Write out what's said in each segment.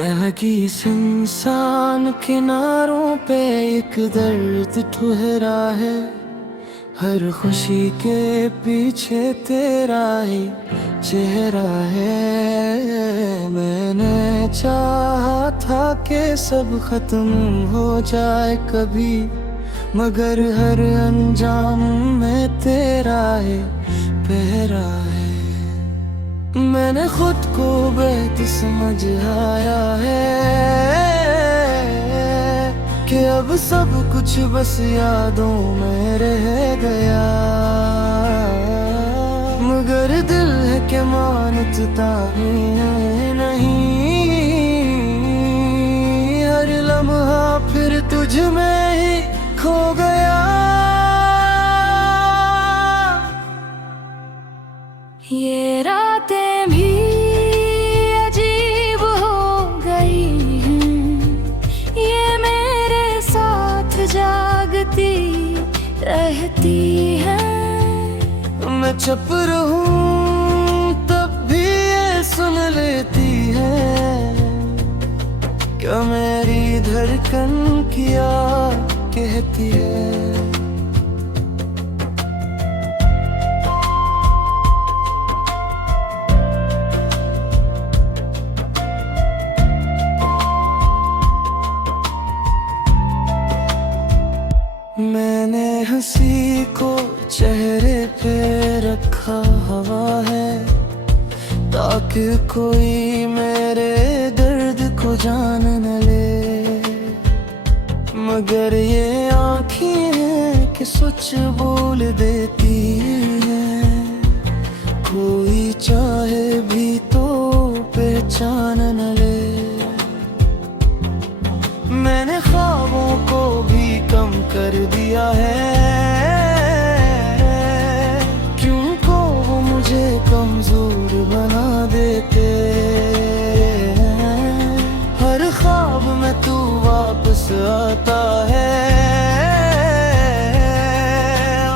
बहकी सुनसान किनारों पे एक दर्द ठुहरा है। हर खुशी के पीछे तेरा ही चेहरा है। मैंने चाहा था कि सब खत्म हो जाए कभी, मगर हर अंजाम में तेरा ही पहरा है। मैंने खुद को बेहद समझ आया है कि अब सब कुछ बस यादों में रह गया, मगर दिल है कि मानता ही नहीं। हर लम्हा फिर तुझ में ही खो गया। ये रातें भी अजीब हो गई हैं, ये मेरे साथ जागती रहती हैं। मैं चुप रहूं तब भी ये सुन लेती है, क्या मेरी धड़कन क्या कहती है। मैंने हंसी को चेहरे पे रखा हुआ है, ताकि कोई मेरे दर्द को जान न ले। मगर ये आँखें हैं कि सच बोल देती हैं, कोई चाहे भी तो पहचान न ले। मैंने ख्वाबों को भी कम कर दिया है, क्योंकि वो मुझे कमजोर बना देते हैं। हर ख्वाब में तू वापस आता है,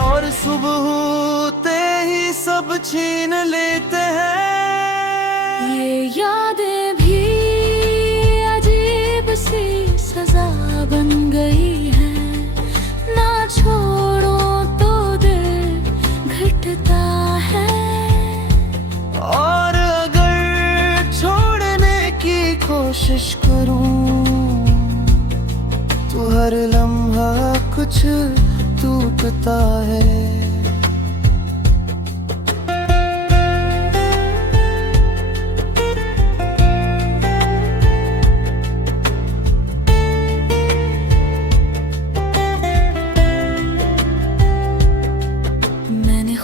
और सुबह होते ही सब छीन लेते हैं। ये यादें भी अजीब सी सजा बन गई है, ना छोड़ो तो दिल घटता है। और अगर छोड़ने की कोशिश करूं तो हर लम्हा कुछ टूटता है।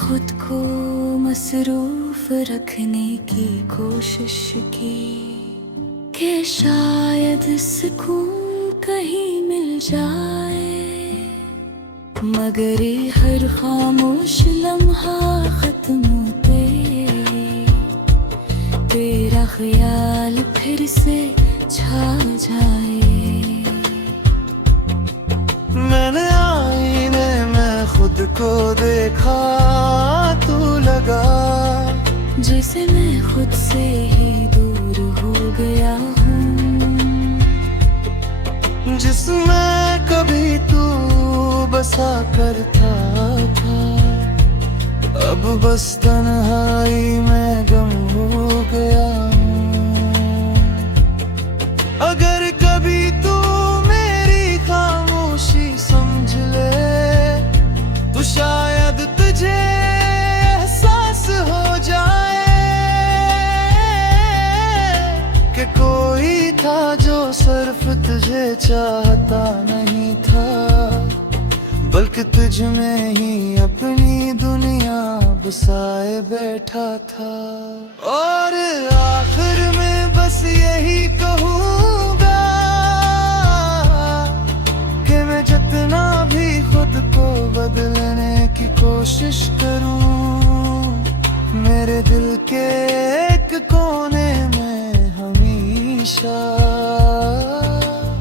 खुद को मसरूफ रखने की कोशिश की कि शायद सुकून कहीं मिल जाए, मगर ये हर खामोश लम्हा खत्म होते तेरा ख्याल फिर से छा जाए। मैंने आईने में खुद को देखा, तू लगा जैसे मैं खुद से ही दूर हो गया हूँ, जिसमें कभी तू बसा करता था। अब बस तन्हाई में गम हो गया हूँ। अगर कभी तू मेरी खामोशी समझ ले तो शायद तुझे एहसास हो जाए कि कोई था जो सिर्फ तुझे चाहता नहीं था, बल्कि तुझ में ही अपनी दुनिया बसाए बैठा था। और आखिर में बस यही कहूँगा कि मैं जितना भी खुद को बदलने की कोशिश करूं, मेरे दिल के एक कोने में हमेशा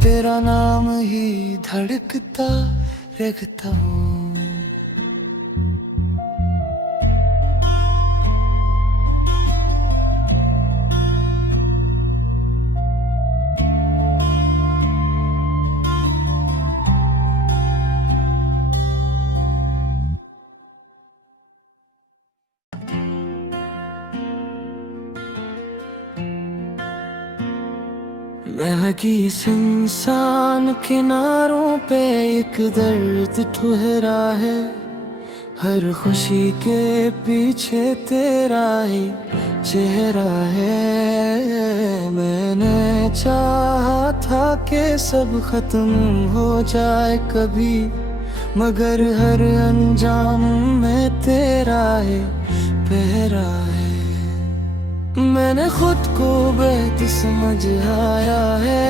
तेरा नाम ही धड़कता रहता हूँ। महकी इंसान किनारों पे एक दर्द ठुहरा है। हर खुशी के पीछे तेरा ही चेहरा है। मैंने चाहा था कि सब खत्म हो जाए कभी, मगर हर अंजाम में तेरा ही पहरा है। मैंने खुद को बेहद समझ आया है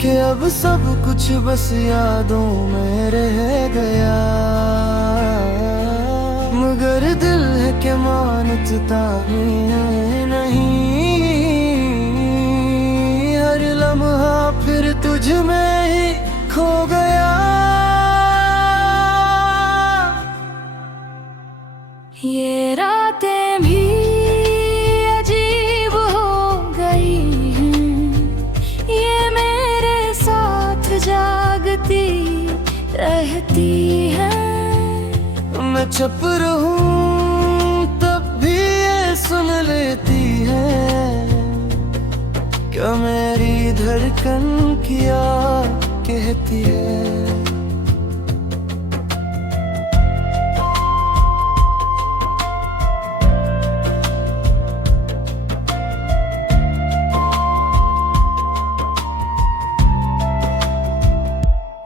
कि अब सब कुछ बस यादों में रह गया, मगर दिल है कि मानता ही नहीं। हर लम्हा फिर तुझ में ही खो गया। ये रातें भी अजीब हो गई हैं, ये मेरे साथ जागती रहती है। मैं चुप रहूं तब भी ये सुन लेती है, क्या मेरी धड़कन क्या कहती है।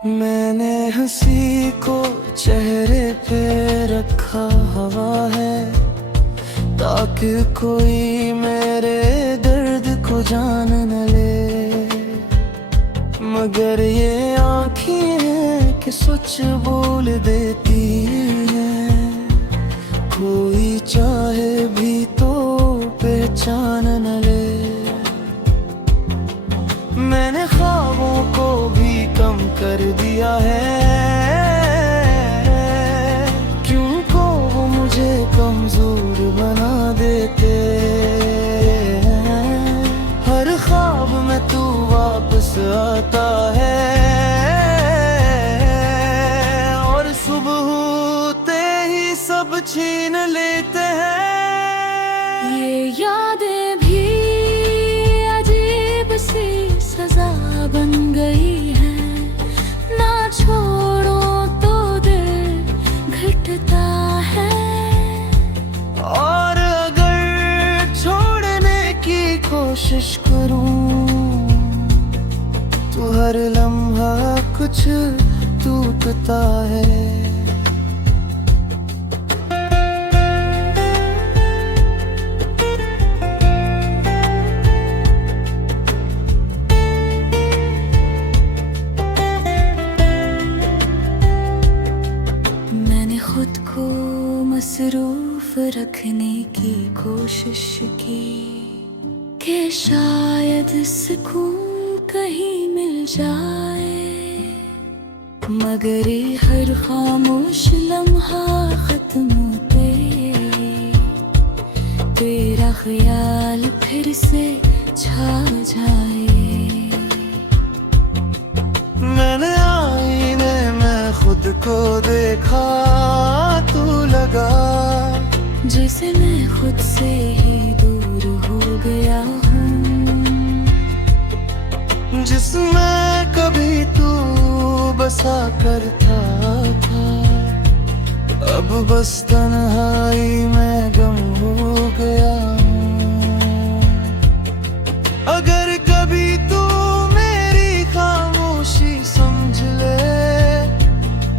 मैंने हंसी को चेहरे पे रखा हुआ है, ताकि कोई मेरे दर्द को जान न ले। मगर ये आँखें हैं कि सच बोल देती हैं, कोई चाहे भी तो पहचान न ले। मैंने ख्वाबों को भी कम कर दिया है, क्यों को वो मुझे कमजोर बना देते हैं। हर ख्वाब में तू वापस आता है, और सुबह होते ही सब छीन लेते हैं। ये यादें भी अजीब सी सजा बन गई है, ना छोड़ो तो दिल घटता है। और अगर छोड़ने की कोशिश करूं तो हर लम्हा कुछ टूटता है। खुद को मसरूफ रखने की कोशिश की कि शायद सुकून कहीं मिल जाए, मगर ये हर खामोश लम्हा खत्म होते तेरा ख्याल फिर से छा जाए। मैंने आईने में खुद को देखा, तू लगा जैसे मैं खुद से ही दूर हो गया हूँ, जिसमें कभी तू बसा करता था। अब बस तन्हाई में गम हो गया हूँ। अगर कभी तू मेरी खामोशी समझ ले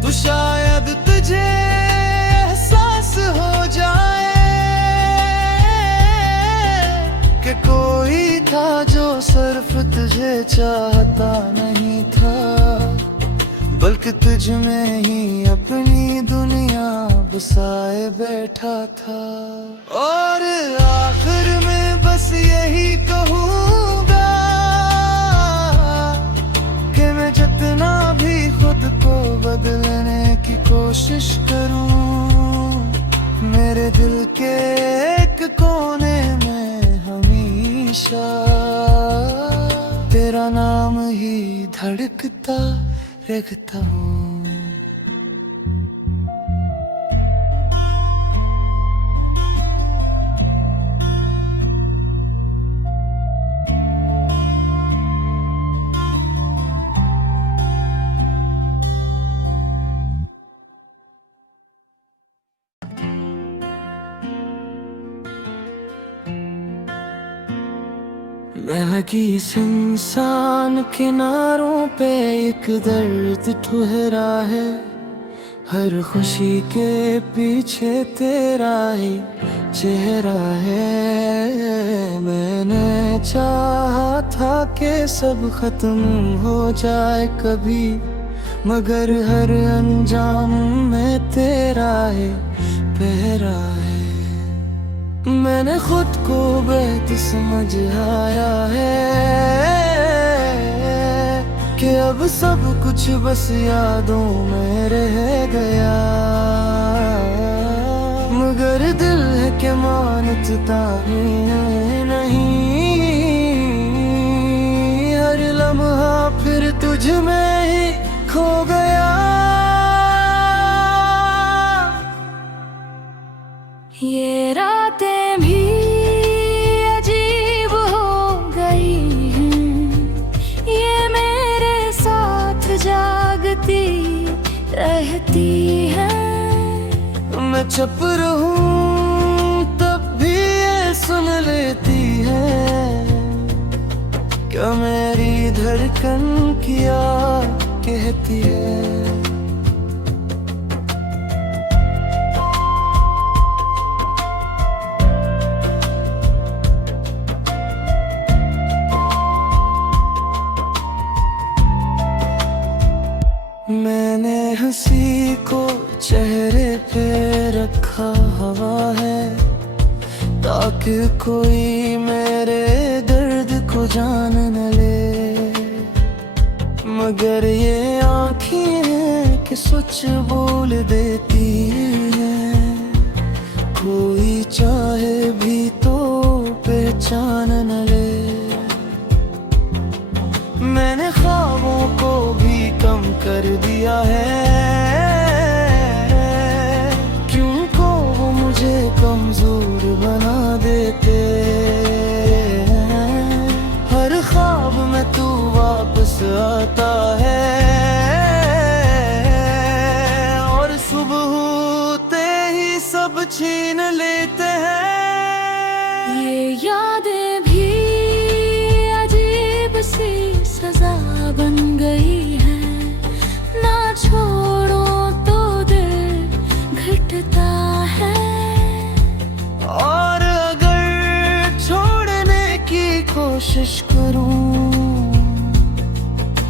तो शायद तुझे एहसास हो जाए कि कोई था जो सिर्फ तुझे चाहता नहीं था, बल्कि तुझ में ही अपनी दुनिया बसाए बैठा था। और आखिर में बस यही कहूँगा कि मैं जितना भी खुद को बदलने की कोशिश करूं, मेरे दिल के एक कोने में हमेशा तेरा नाम ही धड़कता रहता हूँ। महकी इंसान किनारों पे एक दर्द ठुहरा है। हर खुशी के पीछे तेरा ही चेहरा है। मैंने चाहा था कि सब खत्म हो जाए कभी, मगर हर अंजाम में तेरा ही पहरा है। मैंने खुद को बेहद समझ आया है कि अब सब कुछ बस यादों में रह गया, मगर दिल है कि मानता ही नहीं। हर लम्हा फिर तुझ में ही खो गया। ये रातें भी अजीब हो गई हैं, ये मेरे साथ जागती रहती है। मैं चुप रहूं तब भी ये सुन लेती है, क्या मेरी धड़कन क्या कहती है। मैंने हंसी को चेहरे पे रखा हुआ है, ताकि कोई मेरे दर्द को जान न ले। मगर ये आँखें हैं कि सच बोल देती हैं, कोई चाहे भी तो पहचान न ले। मैंने ख्वाबों को भी कम कर दिया है, क्यों को वो मुझे कमजोर बना देते हैं। हर ख्वाब में तू वापस आता है, और सुबह होते ही सब छीन लेते हैं। ये यादें भी अजीब सी सजा बन गई है, ना छोड़ो तो दिल घटता है। और अगर छोड़ने की कोशिश करूं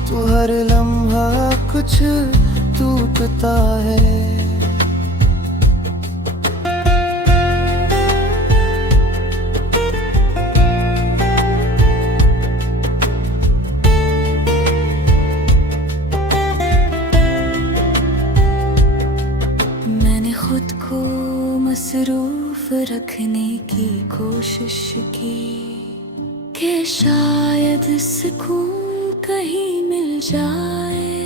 तो हर लम्हा कुछ टूटता है। खुद को मसरूफ रखने की कोशिश की कि शायद सुकून कहीं मिल जाए,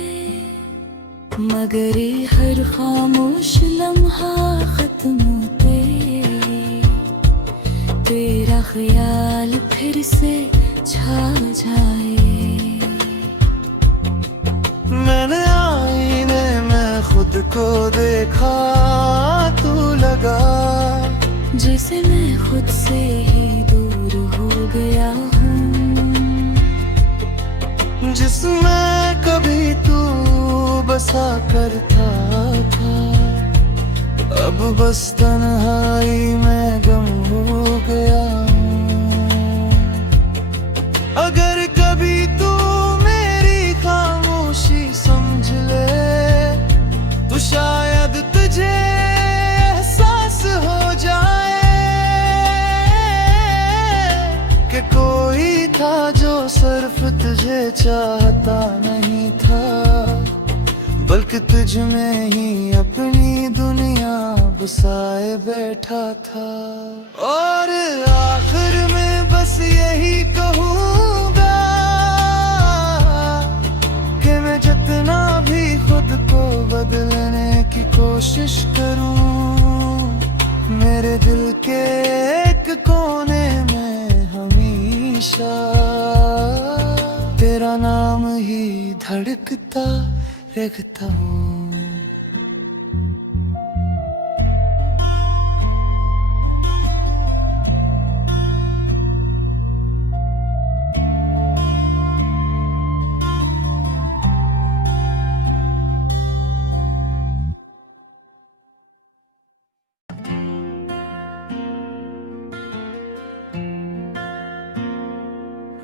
मगर ये हर खामोश लम्हा खत्म होते तेरा ख्याल फिर से छा जाए। मैंने आईने में खुद को देखा, तू लगा जैसे मैं खुद से ही दूर हो गया हूँ, जिसमें कभी तू बसा करता था। अब बस तन्हाई में गम हो गया हूँ। अगर कभी तू मेरी खामोशी समझ ले तो शायद तुझे एहसास हो जाए कि कोई था जो सिर्फ तुझे चाहता नहीं था, बल्कि तुझ में ही अपनी दुनिया बसाए बैठा था। और आखिर में बस यही कहूँगा कि मैं जितना भी खुद को बदलने की कोशिश करूं, मेरे दिल के एक कोने में हमेशा तेरा नाम ही धड़कता रहता हूँ।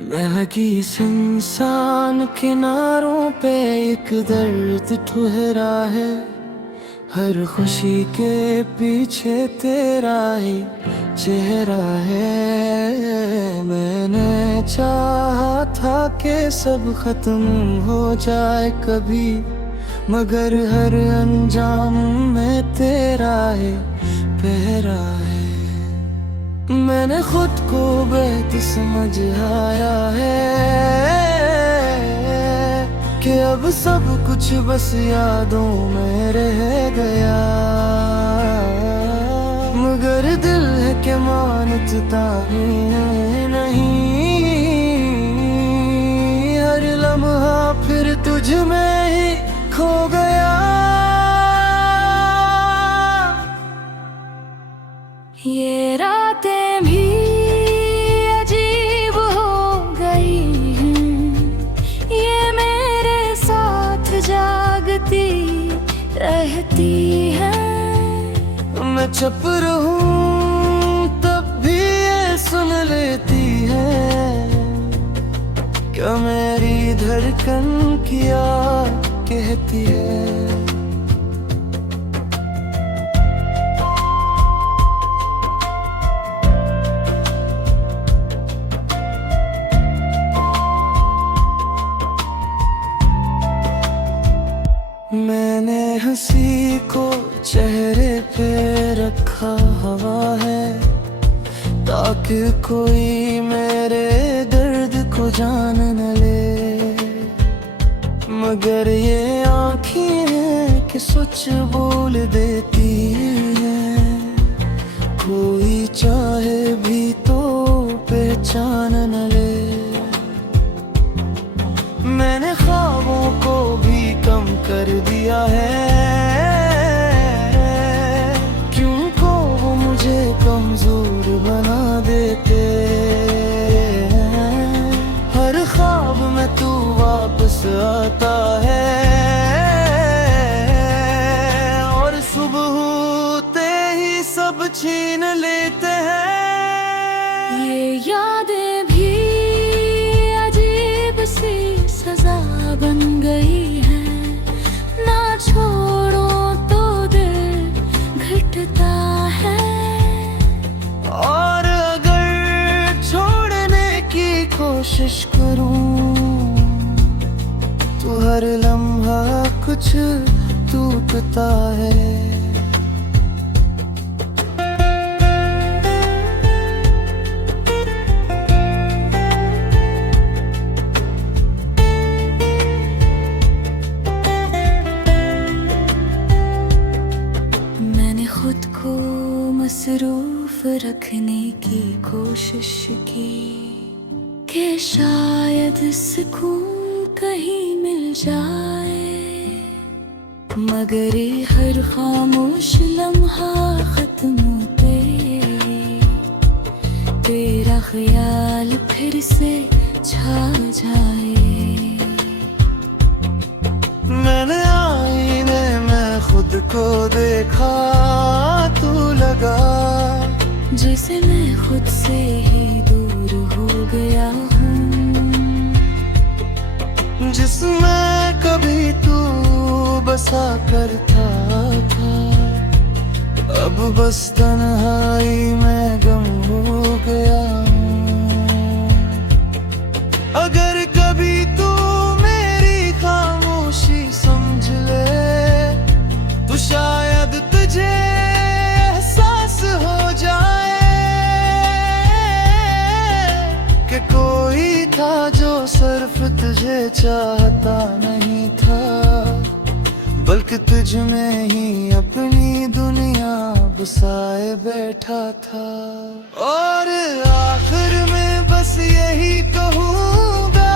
महकी इंसान किनारों पे एक दर्द ठुहरा है, हर खुशी के पीछे तेरा ही चेहरा है। मैंने चाहा था कि सब खत्म हो जाए कभी, मगर हर अंजाम में तेरा ही पहरा है। मैंने खुद को बेहद समझ आया है कि अब सब कुछ बस यादों में रह गया, मगर दिल है कि मानता ही नहीं। हर लम्हा फिर तुझ में ही खो गया। ये रातें भी अजीब हो गई हैं, ये मेरे साथ जागती रहती हैं। मैं चुप रहूं तब भी ये सुन लेती है, क्या मेरी धड़कन क्या कहती है। मैंने हंसी को चेहरे पे रखा हवा है, ताकि कोई मेरे दर्द को जान न ले। मगर ये आँखें हैं कि सच बोल देती हैं, कोई चाहे भी तो पहचान न ले। मैंने ख्वाबों को भी कम कर दिया है, क्यों को वो मुझे कमजोर बना देते हैं। हर ख्वाब में तू वापस आता है, और सुबह होते ही सब छीन लेते हैं। ये यादें भी अजीब सी सजा बन गई है, ना छोड़ो तो दिल घटता है। और अगर छोड़ने की कोशिश करूं तो हर लम्हा कुछ टूटता है। खुद को मसरूफ रखने की कोशिश की कि शायद सुकून कहीं मिल जाए, मगर ये हर खामोश लम्हा खत्म पे तेरा ख्याल फिर से छा जाए। मैंने आईने में खुद को देखा, तू लगा जैसे मैं खुद से ही दूर हो गया हूँ, जिसमें कभी तू बसा करता था। अब बस तन्हाई में गम हो गया हूँ। अगर कभी तू मेरी खामोशी समझ ले तो शायद तुझे एहसास हो जाए कि कोई था जो सिर्फ तुझे चाहता नहीं था, बल्कि तुझ में ही अपनी दुनिया बसाए बैठा था। और आखिर में बस यही कहूँगा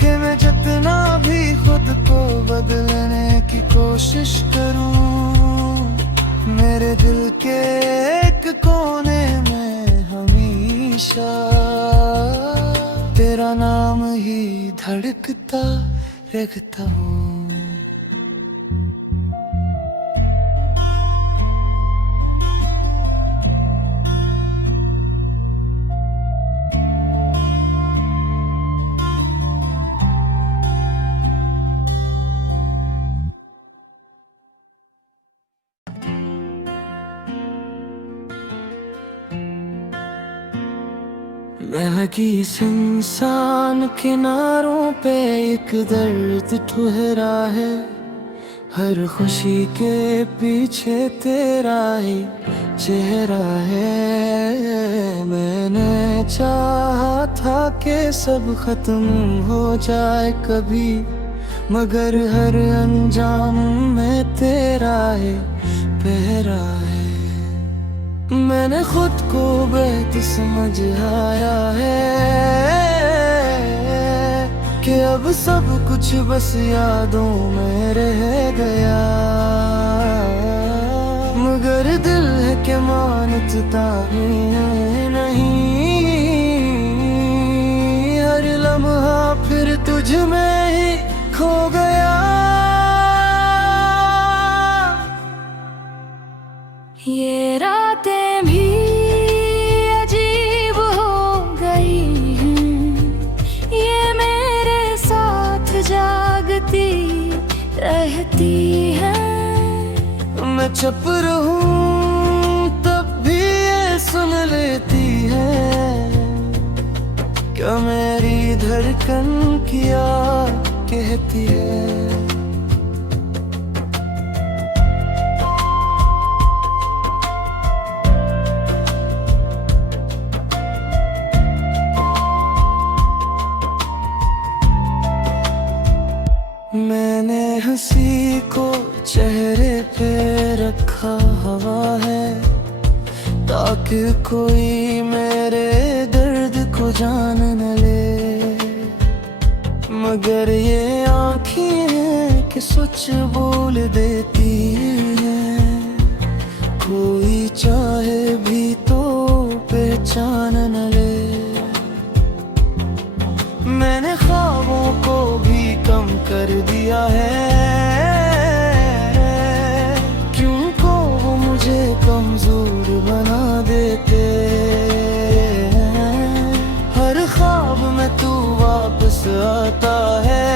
कि मैं जितना भी खुद को बदलने की कोशिश करूं, मेरे दिल के एक कोने में हमेशा तेरा नाम ही धड़कता रहता हूँ। बहकी सुनसान किनारों पे एक दर्द ठहरा है। हर खुशी के पीछे तेरा ही चेहरा है। मैंने चाहा था कि सब खत्म हो जाए कभी, मगर हर अंजाम में तेरा ही पहरा है। मैंने खुद को बेहद समझ आया है कि अब सब कुछ बस यादों में रह गया, मगर दिल है कि मानता ही नहीं। हर लम्हा फिर तुझ में ही खो गया। ये रातें भी अजीब हो गई हैं, ये मेरे साथ जागती रहती हैं। मैं चुप रहूं तब भी ये सुन लेती है, क्या मेरी धड़कन क्या कहती है। मैंने हंसी को चेहरे पे रखा हुआ है, ताकि कोई मेरे दर्द को जान न ले। मगर ये आँखें हैं कि सच बोल देती हैं, कोई चाहे भी तो पहचान न ले। मैंने ख्वाबों को भी कम कर दिया है, क्यों को वो मुझे कमजोर बना देते हैं। हर ख्वाब में तू वापस आता है,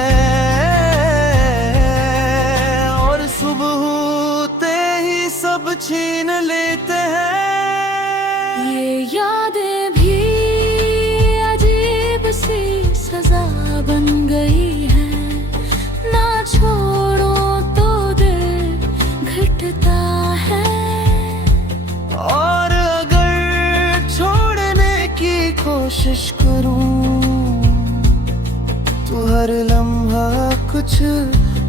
और सुबह होते ही सब छीन लेते हैं। ये यादें भी अजीब सी सजा बन गई है, ना छोड़ो तो दिल घटता है। और अगर छोड़ने की कोशिश करूं तो हर लम्हा कुछ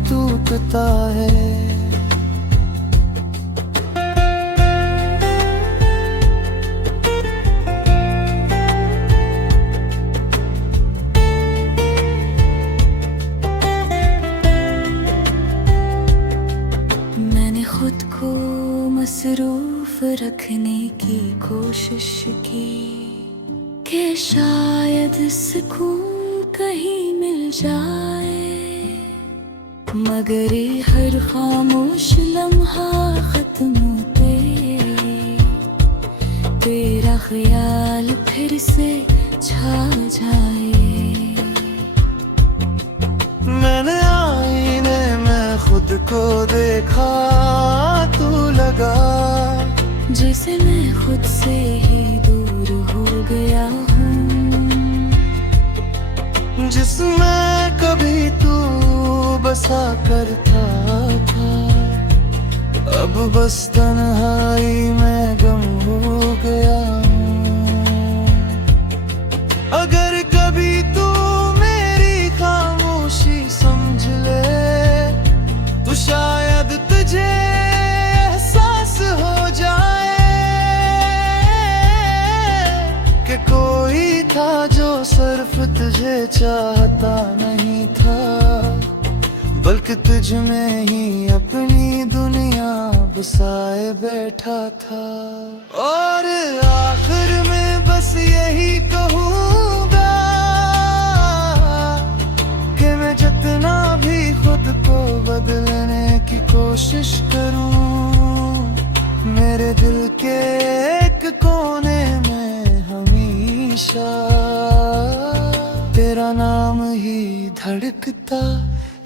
टूटता है। खुद को मसरूफ रखने की कोशिश की कि शायद सुकून कहीं मिल जाए, मगर ये हर खामोश लम्हा खत्म होते तेरा ख्याल फिर से छा जाए। मैंने आईने में खुद को देखा, तू लगा जैसे मैं खुद से ही दूर हो गया हूँ, जिसमें कभी तू बसा करता था। अब बस तन्हाई में गम हो गया हूँ। अगर कभी तू मेरी खामोशी समझ ले तो शायद तुझे एहसास हो जाए कि कोई था जो सिर्फ तुझे चाहता नहीं था, बल्कि तुझ में ही अपनी दुनिया बसाए बैठा था। और आखिर में बस यही कहूँगा कि मैं जितना भी खुद को बदलने की कोशिश करूं, मेरे दिल के एक कोने में हमेशा तेरा नाम ही धड़कता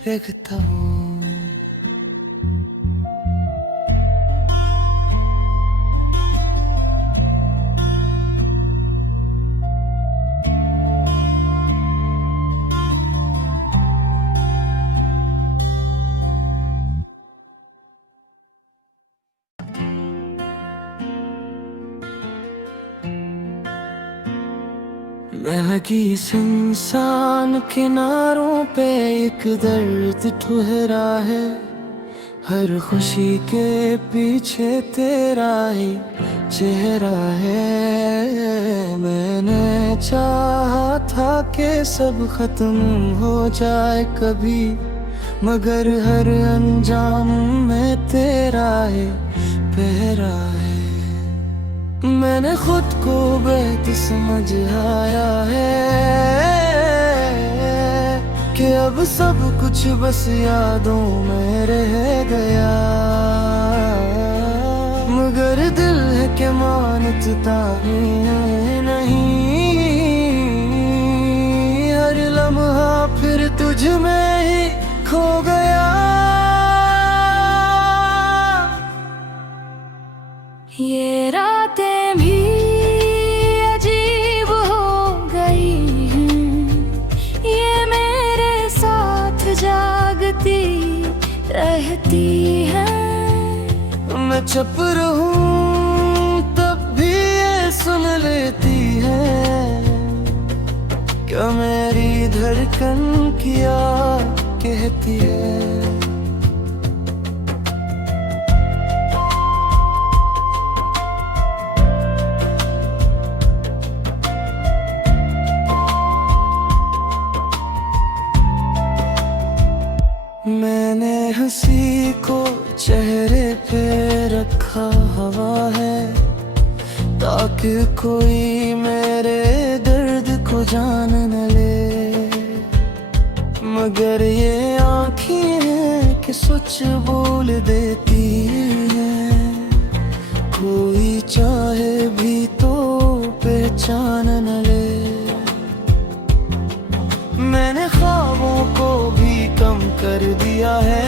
रहता हूँ। महकी इंसान किनारों पे एक दर्द ठुहरा है। हर खुशी के पीछे तेरा ही चेहरा है। मैंने चाहा था कि सब खत्म हो जाए कभी, मगर हर अंजाम में तेरा ही पहरा है। मैंने खुद को बेहद समझ आया है कि अब सब कुछ बस यादों में रह गया, मगर दिल है कि मानता ही नहीं। हर लम्हा फिर तुझ में ही खो गया। ये रातें भी अजीब हो गई हैं, ये मेरे साथ जागती रहती हैं। मैं चुप रहूं तब भी ये सुन लेती है, क्या मेरी धड़कन क्या कहती है। मैंने हंसी को चेहरे पे रखा हुआ है, ताकि कोई मेरे दर्द को जान न ले। मगर ये आँखें हैं कि सच बोल देती हैं, कोई चाहे भी तो पहचान न ले। मैंने ख्वाबों को भी कम कर दिया है,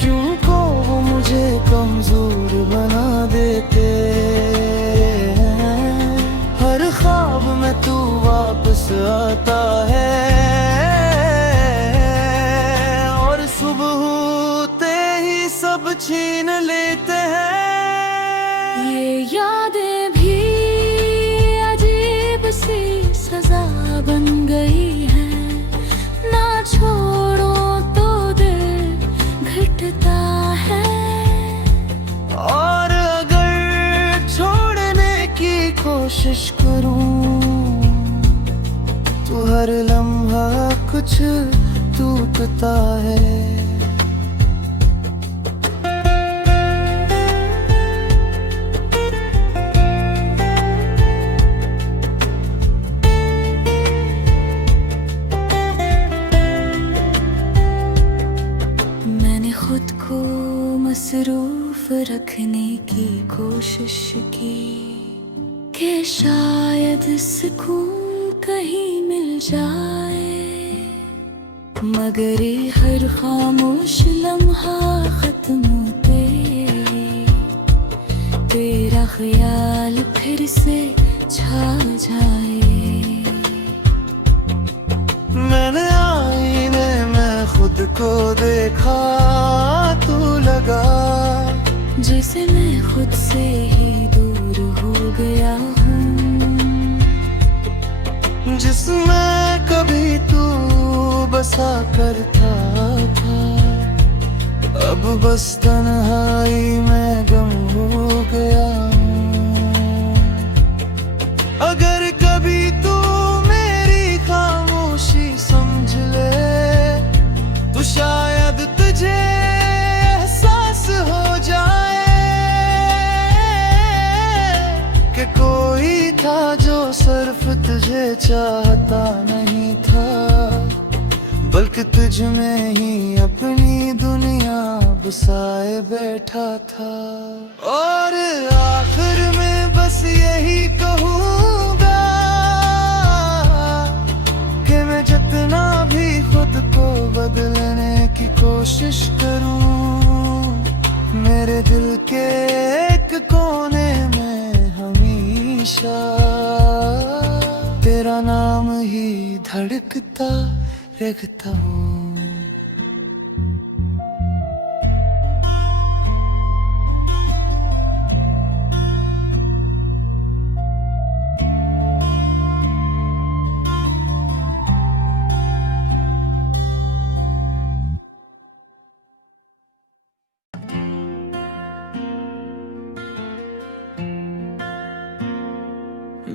क्यों को वो मुझे कमजोर बना देते हैं। हर ख्वाब में तू वापस आता है, और सुबह होते ही सब छीन लेते हैं। ये यादें भी अजीब सी सजा बन गई है, ना छोड़ो तो दिल घटता है। और अगर छोड़ने की कोशिश करूं तो हर लम्हा कुछ टूटता है। खुद को मसरूफ रखने की कोशिश की कि शायद सुकून कहीं मिल जाए, मगर ये हर खामोश लम्हा खत्म होते तेरा ख्याल फिर से छा जाए। मैंने आईने में खुद को देखा, तू लगा जैसे मैं खुद से ही दूर हो गया हूँ, जिसमें कभी तू बसा करता था। अब बस तन्हाई में गम हो गया हूँ। अगर कभी तू मेरी खामोशी समझ ले तो शायद तुझे एहसास हो जाए कि कोई था जो सिर्फ तुझे चाहता नहीं था, बल्कि तुझ में ही अपनी दुनिया बसाए बैठा था। और आखिर में बस यही कहूँगा कि मैं जितना भी खुद को बदलने की कोशिश करूं, मेरे दिल के एक कोने में हमेशा तेरा नाम ही धड़कता रहता हूँ।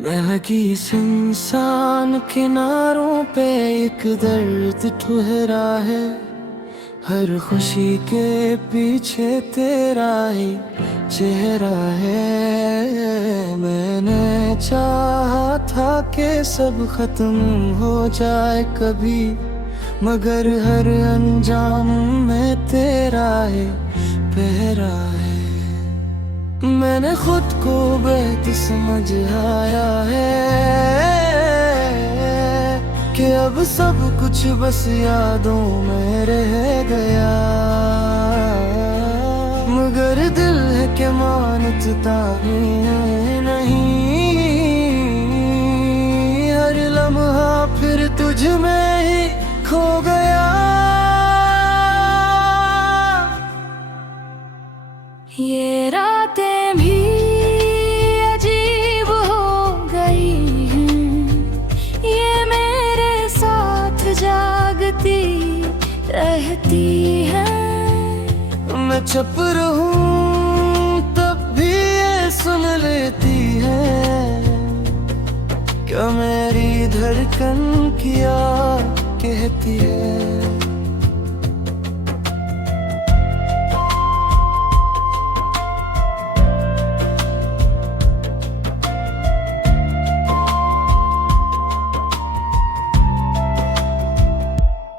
महकी इंसान किनारों पे एक दर्द ठुहरा है, हर खुशी के पीछे तेरा ही चेहरा है। मैंने चाहा था कि सब खत्म हो जाए कभी, मगर हर अंजाम में तेरा ही पहरा है। मैंने खुद को बेहद समझ आया है कि अब सब कुछ बस यादों में रह गया, मगर दिल है कि मानता नहीं। हर लम्हा फिर तुझ में ही खो गया। ये रातें भी अजीब हो गई हैं, ये मेरे साथ जागती रहती है। मैं चुप रहूं तब भी ये सुन लेती है, क्या मेरी धड़कन क्या कहती है।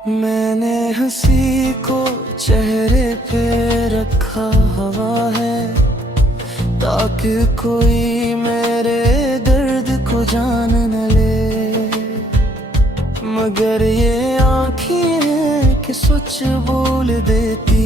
मैंने हंसी को चेहरे पे रखा हुआ है, ताकि कोई मेरे दर्द को जान न ले, मगर ये आँखें हैं कि सच बोल देती